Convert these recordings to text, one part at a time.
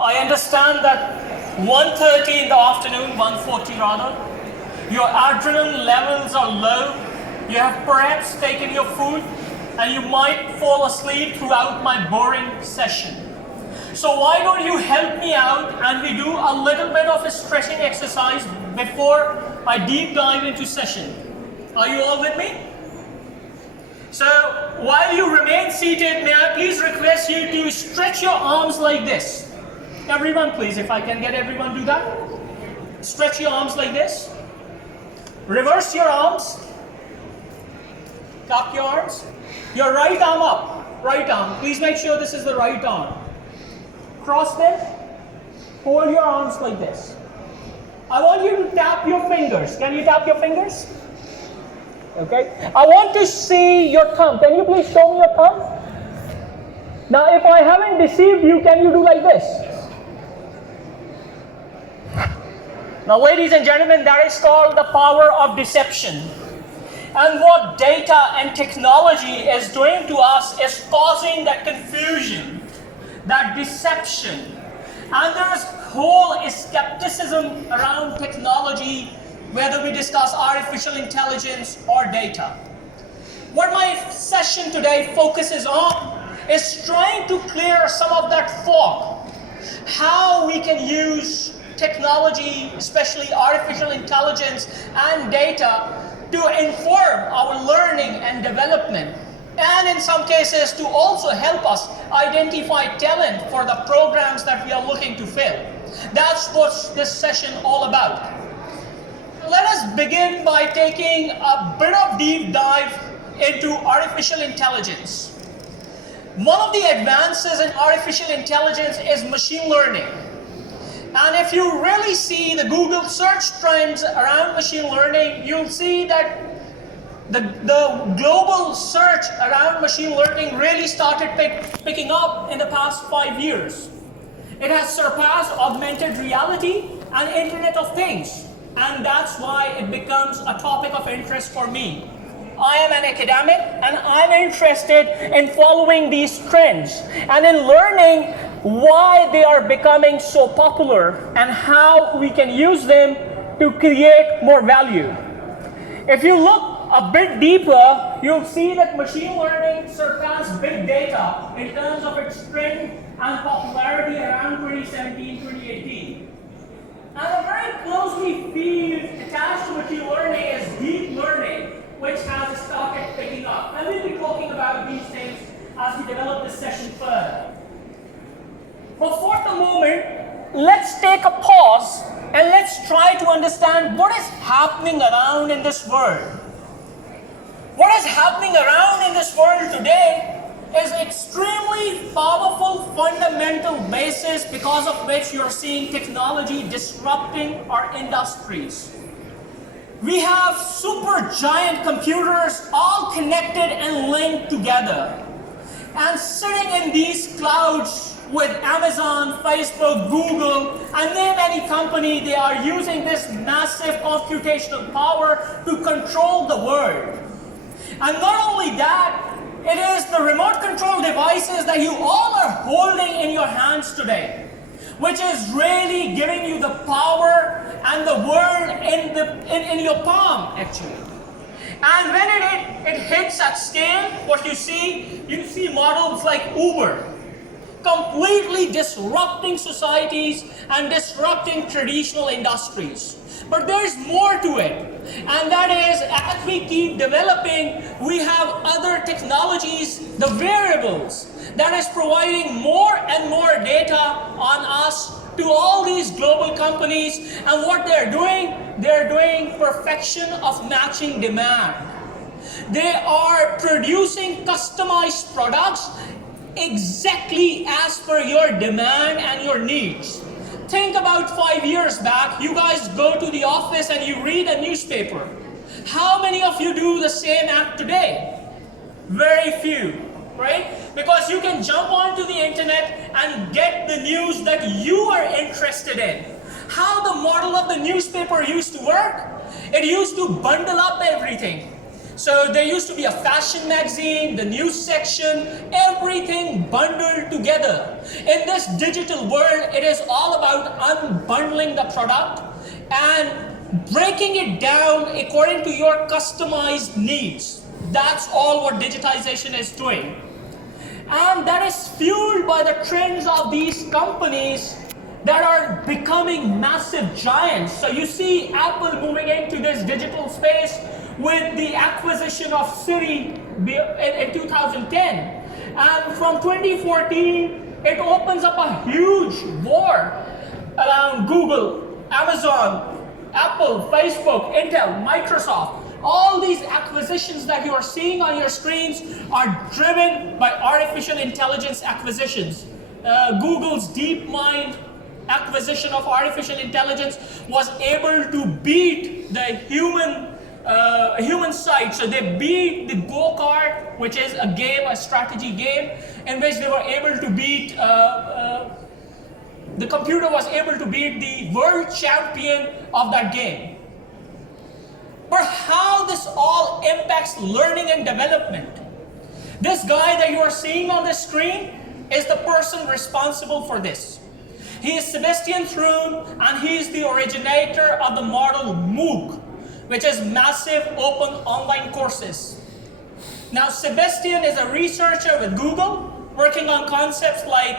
I understand that 1:30 in the afternoon, 1:40 rather, your adrenaline levels are low, you have perhaps taken your food, and you might fall asleep throughout my boring session. So why don't you help me out and we do a little bit of a stretching exercise before I deep dive into session. Are you all with me? So while you remain seated, may I please request you to stretch your arms like this. Everyone please, if I can get everyone do that. Stretch your arms like this. Reverse your arms. Cup your arms. Your right arm up. Right arm. Please make sure this is the right arm. Cross them. Hold your arms like this. I want you to tap your fingers. Can you tap your fingers? Okay. I want to see your thumb. Can you please show me your thumb? Now, if I haven't deceived you, can you do like this? Now, ladies and gentlemen, that is called the power of deception. And what data and technology is doing to us is causing that confusion, that deception. And there's whole skepticism around technology, whether we discuss artificial intelligence or data. What my session today focuses on is trying to clear some of that fog. How we can use technology, especially artificial intelligence and data, to inform our learning and development, and in some cases to also help us identify talent for the programs that we are looking to fill. That's what this session all about. Let us begin by taking a bit of deep dive into artificial intelligence. One of the advances in artificial intelligence is machine learning. And if you really see the Google search trends around machine learning, you'll see that the global search around machine learning really started picking up in the past 5 years. It has surpassed augmented reality and Internet of Things. And that's why it becomes a topic of interest for me. I am an academic and I'm interested in following these trends and in learning why they are becoming so popular and how we can use them to create more value. If you look a bit deeper, you'll see that machine learning surpassed big data in terms of its trend and popularity around 2017, 2018. And a very closely field attached to machine learning is deep learning, which has started picking up. And we'll be talking about these things as we develop this session further. But for the moment, let's take a pause and let's try to understand what is happening around in this world. What is happening around in this world today is extremely powerful fundamental basis because of which you're seeing technology disrupting our industries. We have super giant computers all connected and linked together. And sitting in these clouds with Amazon, Facebook, Google, and name any company, they are using this massive computational power to control the world. And not only that, it is the remote control devices that you all are holding in your hands today, which is really giving you the power and the world in your palm, actually. And when it hits at scale, what you see models like Uber, completely disrupting societies and disrupting traditional industries. But there's more to it, and that is, as we keep developing, we have other technologies, the variables, that is providing more and more data on us to all these global companies. And what they're doing perfection of matching demand. They are producing customized products exactly as per your demand and your needs. Think about 5 years back, you guys go to the office and you read a newspaper. How many of you do the same act today? Very few, right? Because you can jump onto the internet and get the news that you are interested in. How the model of the newspaper used to work? It used to bundle up everything. So there used to be a fashion magazine, the news section, everything bundled together. In this digital world, it is all about unbundling the product and breaking it down according to your customized needs. That's all what digitization is doing. And that is fueled by the trends of these companies that are becoming massive giants. So you see Apple moving into this digital space with the acquisition of Siri in 2010. And from 2014, it opens up a huge war around Google, Amazon, Apple, Facebook, Intel, Microsoft. All these acquisitions that you are seeing on your screens are driven by artificial intelligence acquisitions. Google's DeepMind acquisition of artificial intelligence was able to beat the human side. So they beat the go-kart, which is a game, a strategy game, in which they were able to beat, the computer was able to beat the world champion of that game. But how this all impacts learning and development? This guy that you are seeing on the screen is the person responsible for this. He is Sebastian Thrun, and he is the originator of the model MOOC, which is Massive Open Online Courses. Now, Sebastian is a researcher with Google, working on concepts like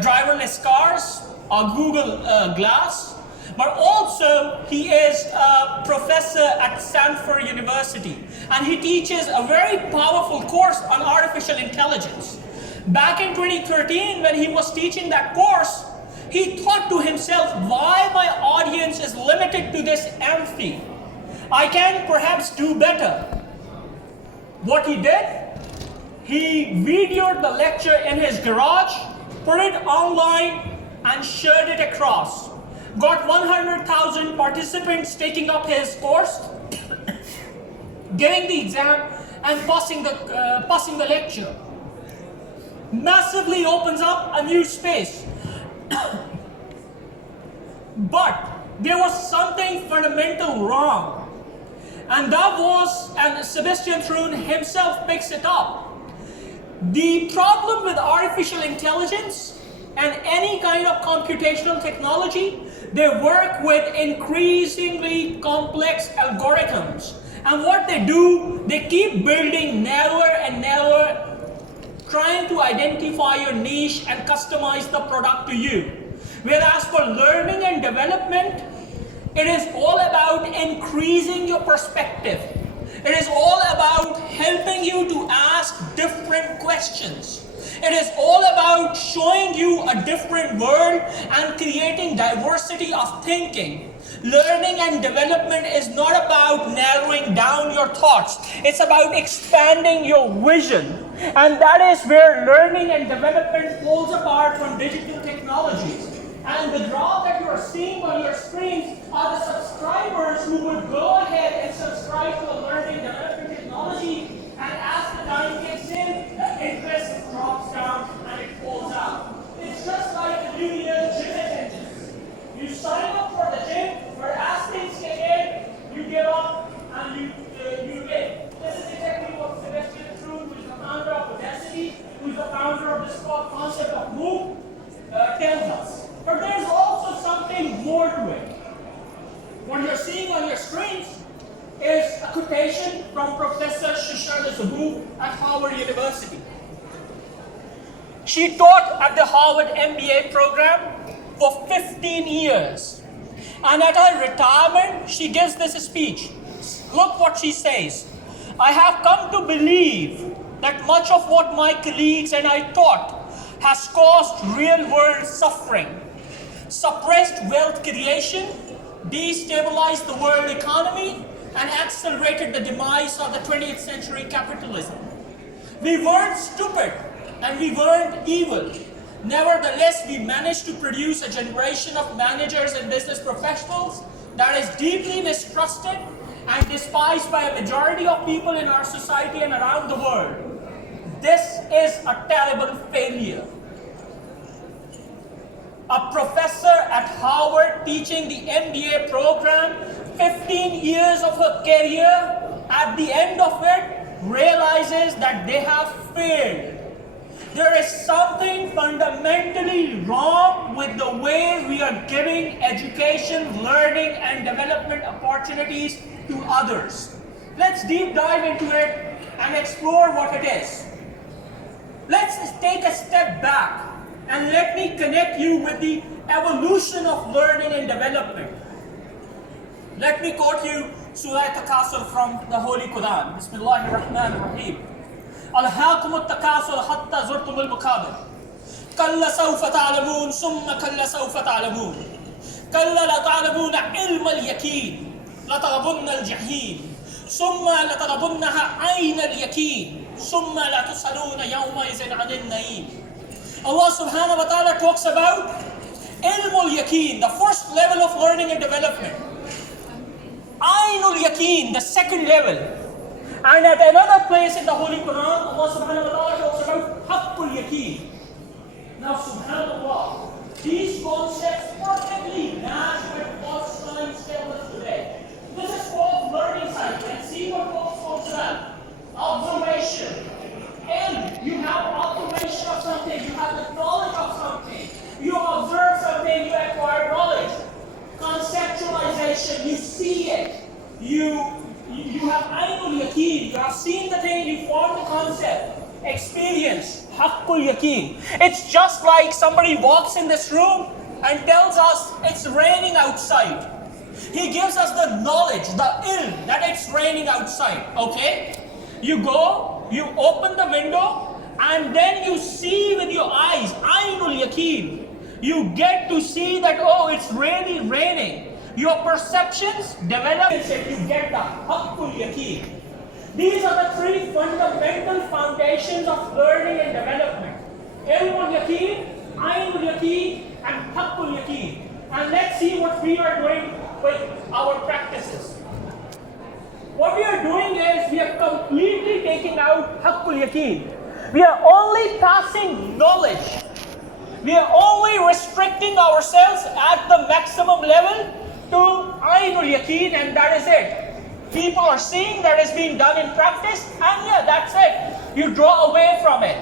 driverless cars or Google Glass, but also he is a professor at Stanford University, and he teaches a very powerful course on artificial intelligence. Back in 2013, when he was teaching that course, he thought to himself, why my audience is limited to this amphi? I can perhaps do better. What he did, he videoed the lecture in his garage, put it online, and shared it across. Got 100,000 participants taking up his course, getting the exam, and passing the lecture. Massively opens up a new space. But there was something fundamental wrong. And Sebastian Thrun himself picks it up. The problem with artificial intelligence and any kind of computational technology, they work with increasingly complex algorithms. And what they do, they keep building narrower and narrower, trying to identify your niche and customize the product to you. Whereas for learning and development, it is all about increasing your perspective. It is all about helping you to ask different questions. It is all about showing you a different world and creating diversity of thinking. Learning and development is not about narrowing down your thoughts. It's about expanding your vision. And that is where learning and development falls apart from digital technologies. And the graph that you are seeing on your screens are the subscribers who would go ahead and subscribe to a learning development technology, and as the time kicks in, the interest drops down and it falls out. It's just like the New Year's gym attendance. You sign up for the gym, where as things kick in, you get up and you get. This is exactly what Sebastian Thrun, who is the founder of Audacity, who is the founder of this concept of MOOC, tells us. But there's also something more to it. What you're seeing on your screens is a quotation from Professor Shoshana Zuboff at Harvard University. She taught at the Harvard MBA program for 15 years. And at her retirement, she gives this speech. Look what she says. I have come to believe that much of what my colleagues and I taught has caused real-world suffering, suppressed wealth creation, destabilized the world economy, and accelerated the demise of the 20th century capitalism. We weren't stupid and we weren't evil. Nevertheless, we managed to produce a generation of managers and business professionals that is deeply mistrusted and despised by a majority of people in our society and around the world. This is a terrible failure. A professor at Harvard teaching the MBA program, 15 years of her career, at the end of it, realizes that they have failed. There is something fundamentally wrong with the way we are giving education, learning, and development opportunities to others. Let's deep dive into it and explore what it is. Let's take a step back and let me connect you with the evolution of learning and development. Let me quote you Surah Takasur from the Holy Quran. Bismillahir Rahmanir Rahim. ألهاكم التكاثر حتى زرتم المقابر كلا سوف تعلمون ثم كلا سوف تعلمون كلا لا تعلمون علم اليقين لتربن الجحيم ثم لتربنها عين اليقين ثم لا تسألون يومئذ عن النعيم. Allah subhanahu wa ta'ala talks about ilmul yaqeen, the first level of learning and development. Ainul yaqeen, the second level. And at another place in the Holy Quran, Allah subhanahu wa ta'ala talks about haqqul yaqeen. Now subhanallah, these concepts perfectly match with what science tells us today. This is called learning science. And see what talks about observation. And you have observation of something, you have the knowledge of something. You observe something, you acquire knowledge. Conceptualization, you see it. You have ainul yaqeen, you have seen the thing, you form the concept. Experience, haqqul yaqeen. It's just like somebody walks in this room and tells us it's raining outside. He gives us the knowledge, the ilm, that it's raining outside, okay? You go, you open the window, and then you see with your eyes, ainul yaqeen. You get to see that, oh, it's really raining. Your perceptions develop, you get the haqqul yaqeen. These are the three fundamental foundations of learning and development. Ilmul yaqeen, ainul yaqeen, and haqqul yaqeen. And let's see what we are doing with our practices. What we are doing is we are completely taking out haqqul yaqeen. We are only passing knowledge. We are only restricting ourselves at the maximum level to ainul yaqeen, and that is it. People are seeing that is being done in practice, and yeah, that's it. You draw away from it.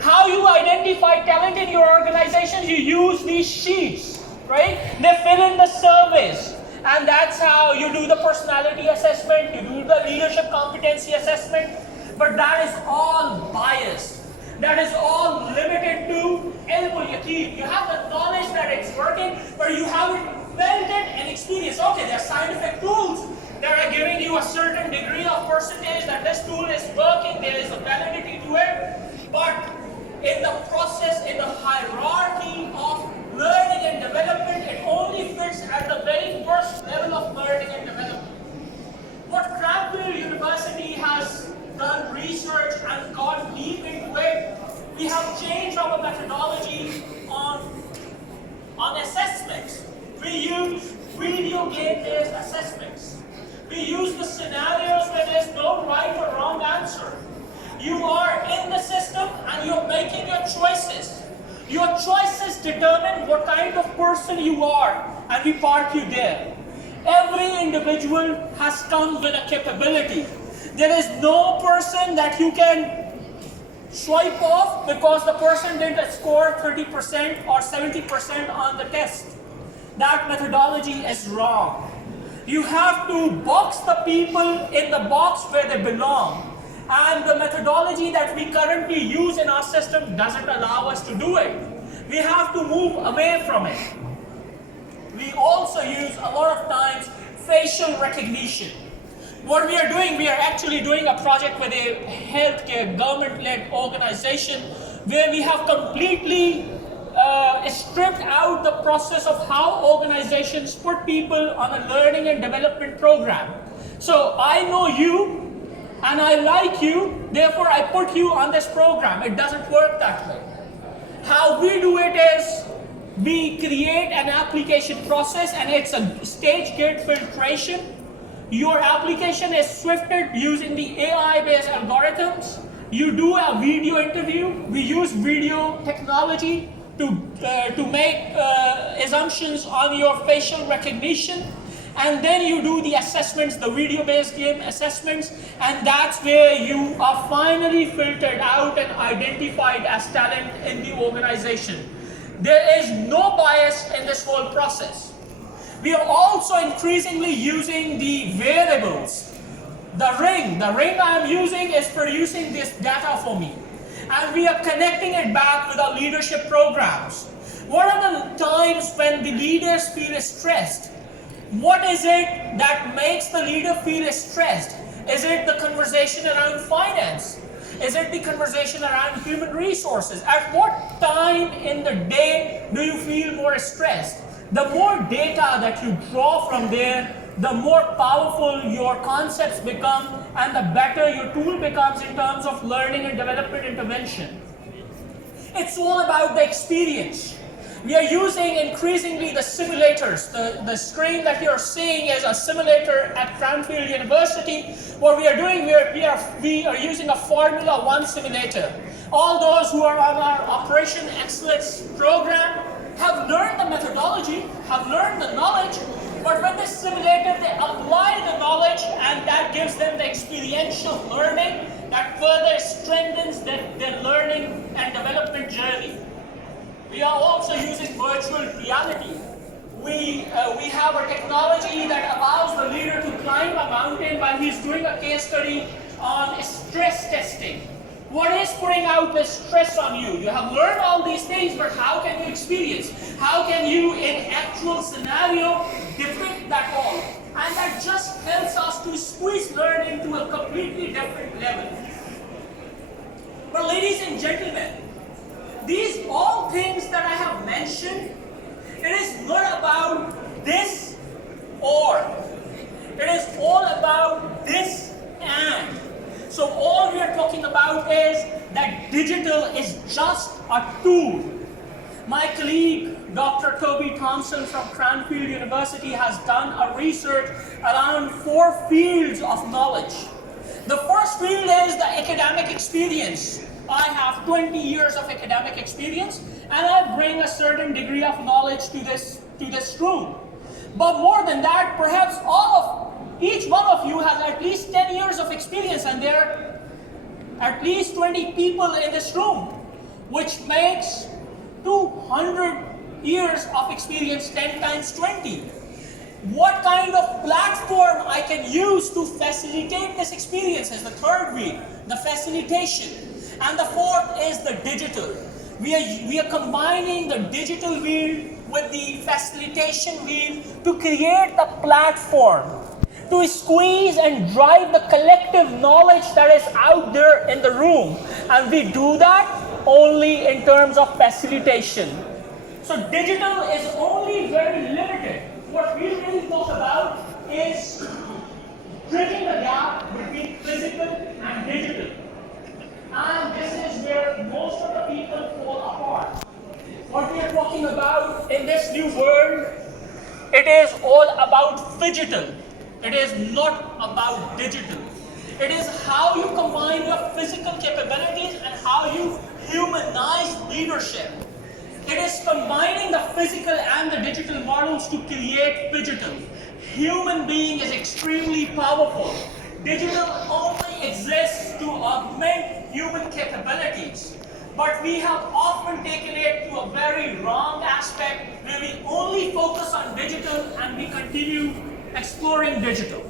How you identify talent in your organization? You use these sheets, right? They fill in the surveys, and that's how you do the personality assessment, you do the leadership competency assessment, but that is all biased. That is all limited to ilmul yaqeen. You have the knowledge that it's working, but you haven't felt it and experienced. Okay, there are scientific tools that are giving you a certain degree of percentage that this tool is working, there is a validity to it, but in the process, in the hierarchy of learning and development, it only fits at the very first level of learning and development. What Cranfield University has done research and gone deep into it, we have changed our methodology on assessments. We use video game-based assessments. We use the scenarios where there's no right or wrong answer. You are in the system and you're making your choices. Your choices determine what kind of person you are, and we park you there. Every individual has come with a capability. There is no person that you can swipe off because the person didn't score 30% or 70% on the test. That methodology is wrong. You have to box the people in the box where they belong. And the methodology that we currently use in our system doesn't allow us to do it. We have to move away from it. We also use a lot of times facial recognition. What we are doing, we are actually doing a project with a healthcare government-led organization where we have completely stripped out the process of how organizations put people on a learning and development program. So I know you and I like you, therefore I put you on this program. It doesn't work that way. How we do it is we create an application process, and it's a stage gate filtration. Your application is swifted using the AI-based algorithms. You do a video interview. We use video technology to make assumptions on your facial recognition. And then you do the assessments, the video-based game assessments, and that's where you are finally filtered out and identified as talent in the organization. There is no bias in this whole process. We are also increasingly using the variables. The ring I am using is producing this data for me. And we are connecting it back with our leadership programs. What are the times when the leaders feel stressed? What is it that makes the leader feel stressed? Is it the conversation around finance? Is it the conversation around human resources? At what time in the day do you feel more stressed? The more data that you draw from there, the more powerful your concepts become and the better your tool becomes in terms of learning and development intervention. It's all about the experience. We are using increasingly the simulators. The screen that you're seeing is a simulator at Cranfield University. What we are doing, we are using a Formula One simulator. All those who are on our Operation Excellence program have learned the methodology, have learned the knowledge, but with this simulator they apply the knowledge and that gives them the experiential learning that further strengthens their learning and development journey. We are also using virtual reality. We have a technology that allows the leader to climb a mountain while he's doing a case study on stress testing. What is putting out the stress on you? You have learned all these things, but how can you experience? How can you, in actual scenario, depict that all? And that just helps us to squeeze learning to a completely different level. But ladies and gentlemen, these all things that I have mentioned, it is not about this or. It is all about this and. So all we are talking about is that digital is just a tool. My colleague, Dr. Toby Thompson from Cranfield University has done a research around 4 fields of knowledge. The first field is the academic experience. I have 20 years of academic experience and I bring a certain degree of knowledge to this room. But more than that, perhaps each one of you has at least 10 years of experience and there are at least 20 people in this room, which makes 200 years of experience 10 times 20. What kind of platform I can use to facilitate this experience is the third wheel, the facilitation. And the fourth is the digital. We are combining the digital wheel with the facilitation wheel to create the platform, to squeeze and drive the collective knowledge that is out there in the room. And we do that only in terms of facilitation. So digital is only very limited. What we really talk about is bridging the gap between physical and digital. And this is where most of the people fall apart. What we are talking about in this new world, it is all about phygital. It is not about digital. It is how you combine your physical capabilities and how you humanize leadership. It is combining the physical and the digital models to create phygital. Human being is extremely powerful. Digital only exists to augment human capabilities. But we have often taken it to a very wrong aspect where we only focus on digital and we continue exploring digital.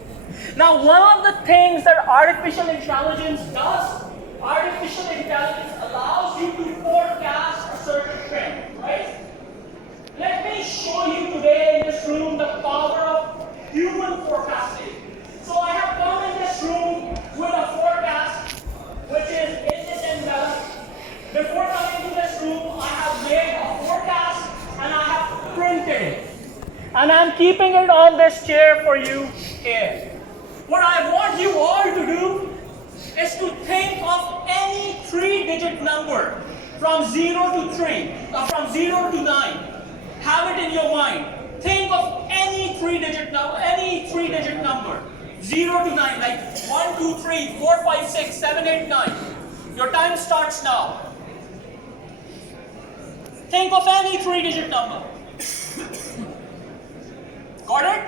Now, one of the things that artificial intelligence does, artificial intelligence allows you to forecast a certain trend, right? Let me show you today in this room the power of human forecasting. So I have come in this room with a forecast which is in this envelope. Before coming to this room, I have made a forecast and I have printed it. And I'm keeping it on this chair for you here. What I want you all to do is to think of any 3-digit number from 0 to 3, from 0 to 9. Have it in your mind. Think of any 3-digit number, 0 to 9, like 1, 2, 3, 4, 5, 6, 7, 8, 9. Your time starts now. Think of any 3-digit number. Got it?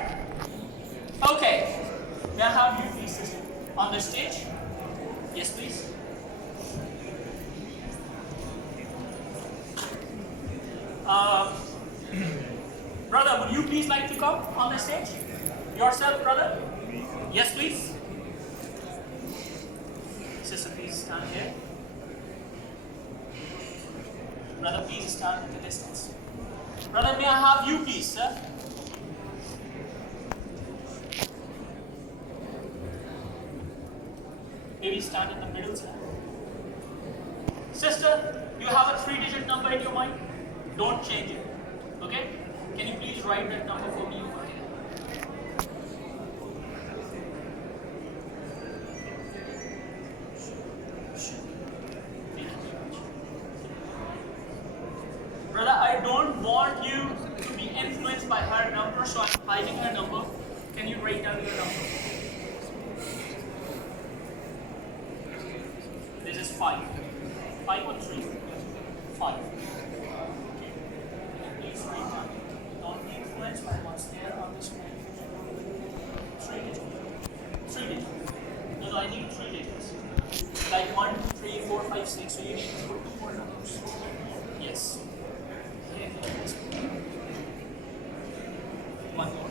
Brother, would you please like to come on the stage? Yourself, brother? Yes, please. Sister, please stand here. Brother, please stand at the distance. Brother, may I have you, please, sir? Maybe stand in the middle, sir. Sister, you have a 3-digit number in your mind? Don't change it. Okay? Can you please write that number for me over here? Brother, I don't want you to be influenced by her number, so I'm hiding her number. Can you write down your number? This is 5. 5 or 3? 5. Okay. Please write down. Don't be influenced by what's there on the screen. 3 digits. 3 digits. No, I need 3 digits. Like 1, 2, 3, 4, 5, 6. So you need to put 2 more numbers. Yes. One more.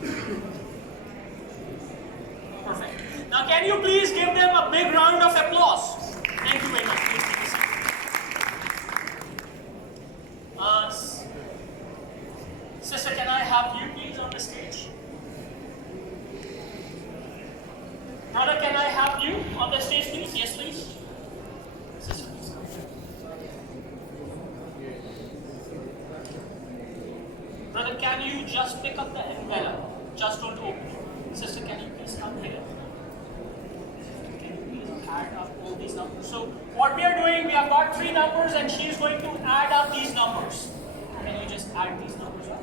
Perfect. Now, can you please give them a big round of applause? Thank you very much. Please take a seat. Sister, can I have you please on the stage? Brother, can I have you on the stage, please? Yes, please. Sister, please. Brother, can you just pick up the envelope? Just don't open it. Sister, can you please come here? Can you please add up all these numbers? So, what we are doing, we have got 3 numbers and she is going to add up these numbers. Can you just add these numbers up?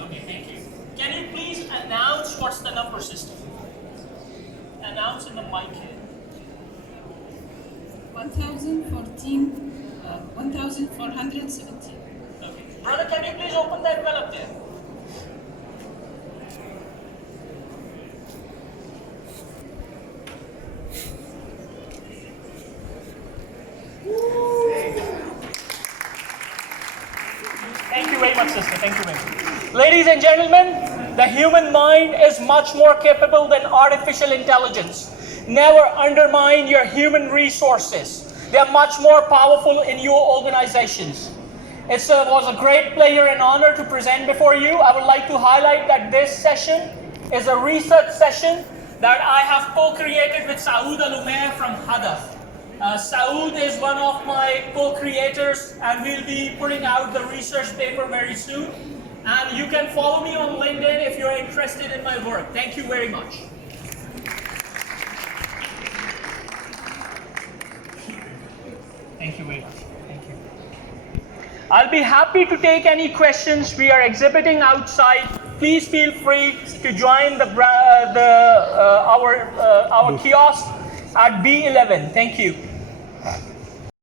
Okay, thank you. Can you please announce what's the number system? Announce in the mic here. 1014, 1417. Okay. Brother, can you please open the envelope there? Thank you very much, sister. Thank you very much. Ladies and gentlemen, the human mind is much more capable than artificial intelligence. Never undermine your human resources. They are much more powerful in your organizations. It was a great pleasure and honor to present before you. I would like to highlight that this session is a research session that I have co-created with Saoud Al-Umair from Hadaf. Saoud is one of my co-creators and we'll be putting out the research paper very soon. And you can follow me on LinkedIn if you're interested in my work. Thank you very much. Thank you very much. Thank you. I'll be happy to take any questions. We are exhibiting outside. Please feel free to join our kiosk at B11. Thank you.